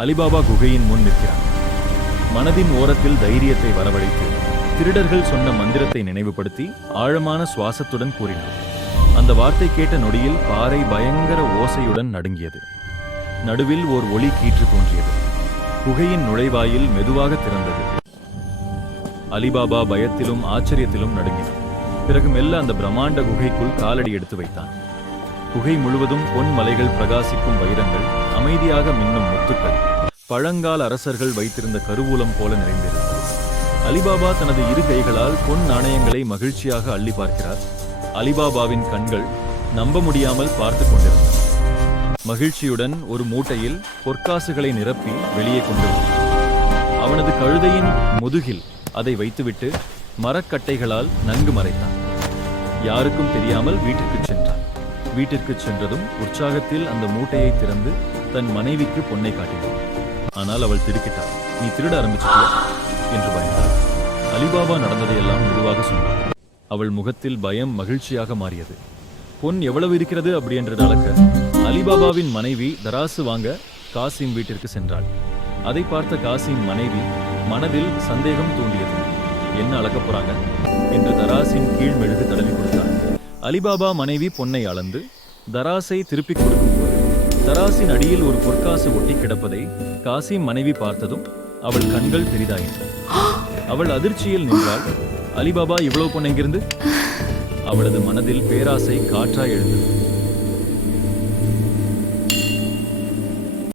Alibaba குகையின் முன் நிற்கிறான். மனதின் ஓரத்தில் தைரியத்தை வரவழைத்து திருடர்கள் சொன்ன மந்திரத்தை நினைவுபடுத்தி ஆழமான சுவாசத்துடன் கூறினார். அந்த வார்த்தை கேட்ட நொடியில் பாறை பயங்கர ஓசையுடன் நடுங்கியது. நடுவில் ஓர் ஒளி கீற்று தோன்றியது. குகையின் நுழைவாயில் மெதுவாக திறந்தது. அலிபாபா பயத்திலும் ஆச்சரியத்திலும் நடுங்கினான். பிறகு மெல்ல அந்த பிரம்மாண்ட குகைக்குள் காலடி எடுத்து வைத்தான். குகை முழுவதும் பொன் மலைகள், பிரகாசிக்கும் வைரங்கள், அமைதியாக மின்னும் முத்துக்கள், பழங்கால அரசர்கள் வைத்திருந்த கருவூலம் போல நிறைந்திருந்தது. அலிபாபா தனது இரு கைகளால் பொன் நாணயங்களை மகிழ்ச்சியாக அள்ளி பார்க்கிறார். அலிபாபாவின் கண்கள் நம்ப முடியாமல் பார்த்து கொண்டிருந்தன. மகிழ்ச்சியுடன் ஒரு மூட்டையில் பொற்காசுகளை நிரப்பி வெளியே கொண்டு வந்தார். அவனது கழுதையின் முதுகில் அதை வைத்துவிட்டு மரக்கட்டைகளால் நன்கு மறைத்தான். யாருக்கும் தெரியாமல் வீட்டிற்கு சென்றான். வீட்டிற்கு சென்றதும் உற்சாகத்தில் அந்த மூட்டையை திறந்து தன் மனைவிக்கு பொன்னை காட்டினான். ஆனால் அவள் திடுக்கிட்டாள். நீ திருட ஆரம்பிச்சிட்டியா என்று பயந்தாள். அலிபாபா நடந்ததையெல்லாம் மெதுவாக சொன்னாள். அவள் முகத்தில் பயம் மகிழ்ச்சியாக மாறியது. பொன் எவ்வளவு இருக்கிறது அப்படி என்று அளக்க அலிபாபாவின் மனைவி தராசு வாங்க காசிம் வீட்டிற்கு சென்றாள். அதை பார்த்த காசிம் மனைவி மனதில் சந்தேகம் தூண்டியது. என்ன அளக்கப் போறாங்க என்று தராசின் கீழ் மெழுகு தடவி கொடுத்தாள். அலிபாபா மனைவி பொன்னை அளந்து தராசை திருப்பிக் கொடுக்கும்போது தராசின் அடியில் ஒரு பொற்காசு ஒட்டி கிடப்பதை காசிம் மனைவி பார்த்ததும் அவள் கண்கள் பெரிதாயின. அவள் அதிர்ச்சியில் நின்றாள். அலிபாபா, இவ்வளவு பொன் எங்கிருந்து? அவளது மனதில் பேராசை காற்றாய் எழுந்தது.